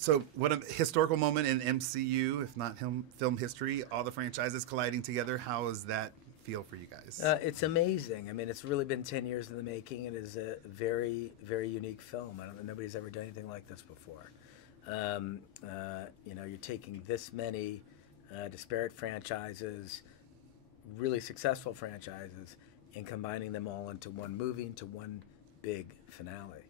So, what a historical moment in MCU, if not film history, all the franchises colliding together. How does that feel for you guys? It's amazing. I mean, it's really been 10 years in the making. It is a very, very unique film. I don't know, nobody's ever done anything like this before. You're taking this many disparate franchises, really successful franchises, and combining them all into one movie, into one big finale.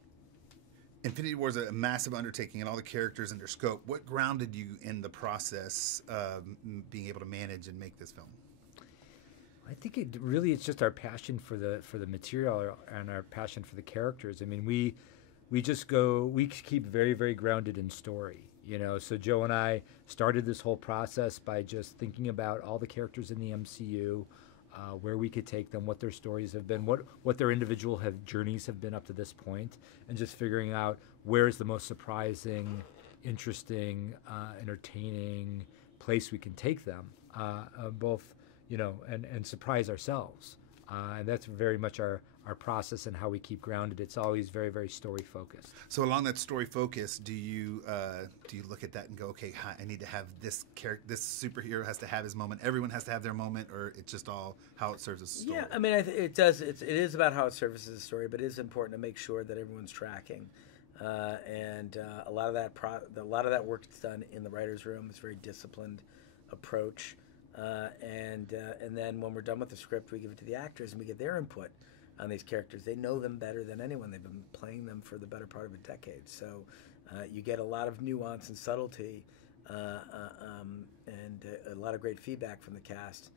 Infinity War is a massive undertaking, and all the characters and their scope. What grounded you in the process of being able to manage and make this film? I think it's just our passion for the material and our passion for the characters. I mean, we keep very, very grounded in story. So Joe and I started this whole process by just thinking about all the characters in the MCU, where we could take them, what their stories have been, what their individual journeys have been up to this point, and just figuring out where is the most surprising, interesting, entertaining place we can take them, both, and surprise ourselves. And that's very much our process and how we keep grounded. It's always very, very story focused. So along that story focus, do you look at that and go, okay, I need to have this character, this superhero has to have his moment, everyone has to have their moment, or it's just all how it serves as a story? Yeah, I mean, it does. It is about how it services the story, but it is important to make sure that everyone's tracking. And a lot of that work is done in the writers' room. It's a very disciplined approach. And then when we're done with the script, we give it to the actors and we get their input on these characters. They know them better than anyone. They've been playing them for the better part of a decade. So you get a lot of nuance and subtlety and a lot of great feedback from the cast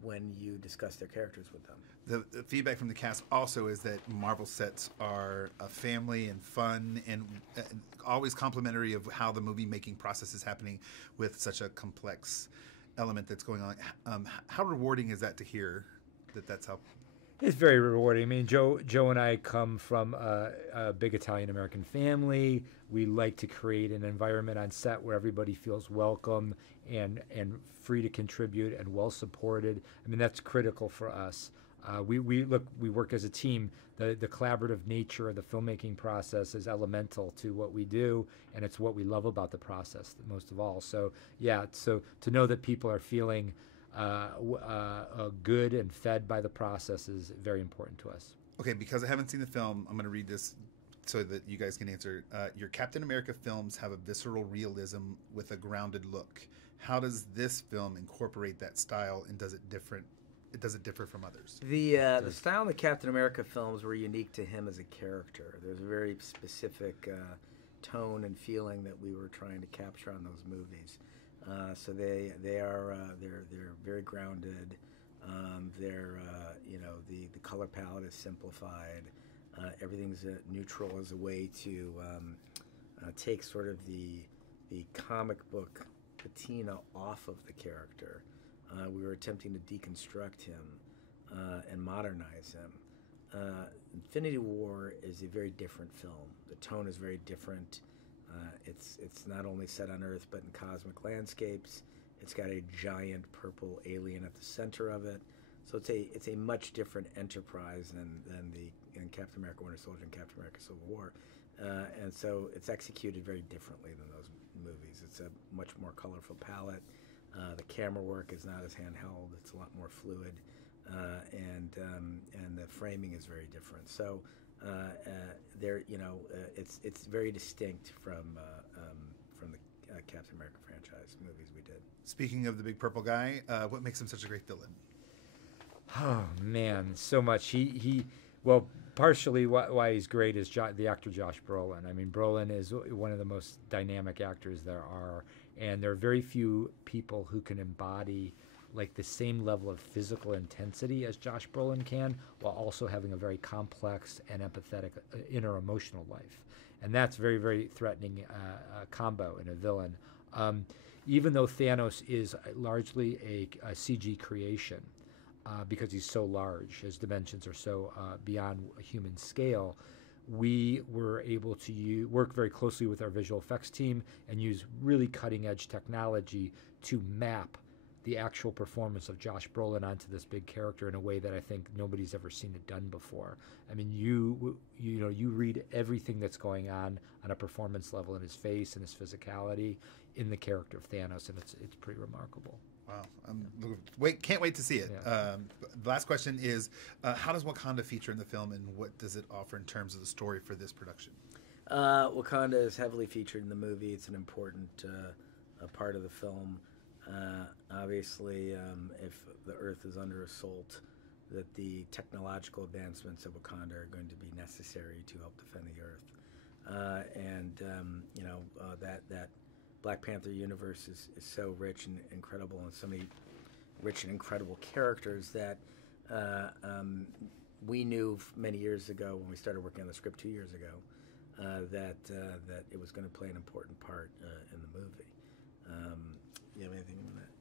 when you discuss their characters with them. The feedback from the cast also is that Marvel sets are a family and fun and always complimentary of how the movie making process is happening with such a complex element that's going on. How rewarding is that to hear that's how? It's very rewarding. I mean, Joe and I come from a big Italian-American family. We like to create an environment on set where everybody feels welcome and free to contribute and well supported. I mean, that's critical for us. We work as a team. The collaborative nature of the filmmaking process is elemental to what we do, and it's what we love about the process most of all. So yeah, so to know that people are feeling good and fed by the process is very important to us. Okay, because I haven't seen the film, I'm going to read this so that you guys can answer. Your Captain America films have a visceral realism with a grounded look. How does this film incorporate that style, and does it differ from others? The style of the Captain America films were unique to him as a character. There's a very specific tone and feeling that we were trying to capture on those movies. So they're very grounded. The color palette is simplified. Everything's neutral as a way to take sort of the comic book patina off of the character. We were attempting to deconstruct him and modernize him. Infinity War is a very different film. The tone is very different. It's not only set on Earth, but in cosmic landscapes. It's got a giant purple alien at the center of it. So it's a much different enterprise than in Captain America: Winter Soldier and Captain America: Civil War. And so it's executed very differently than those movies. It's a much more colorful palette. The camera work is not as handheld. It's a lot more fluid, and the framing is very different. So it's very distinct from the Captain America franchise movies we did. Speaking of the big purple guy, what makes him such a great villain? Oh man, so much. Partially why he's great is the actor Josh Brolin. I mean, Brolin is one of the most dynamic actors there are, and there are very few people who can embody like the same level of physical intensity as Josh Brolin can, while also having a very complex and empathetic inner emotional life. And that's very, very threatening combo in a villain. Even though Thanos is largely a CG creation, because he's so large, his dimensions are so beyond a human scale, we were able to work very closely with our visual effects team and use really cutting-edge technology to map the actual performance of Josh Brolin onto this big character in a way that I think nobody's ever seen it done before. I mean, you know, you read everything that's going on a performance level in his face and his physicality in the character of Thanos, and it's pretty remarkable. Wow, can't wait to see it. Yeah. The last question is, how does Wakanda feature in the film, and what does it offer in terms of the story for this production? Wakanda is heavily featured in the movie. It's an important part of the film. Obviously, if the Earth is under assault, that the technological advancements of Wakanda are going to be necessary to help defend the Earth. That Black Panther universe is so rich and incredible, and so many rich and incredible characters that we knew many years ago when we started working on the script 2 years ago that it was going to play an important part in the movie. You have anything on that?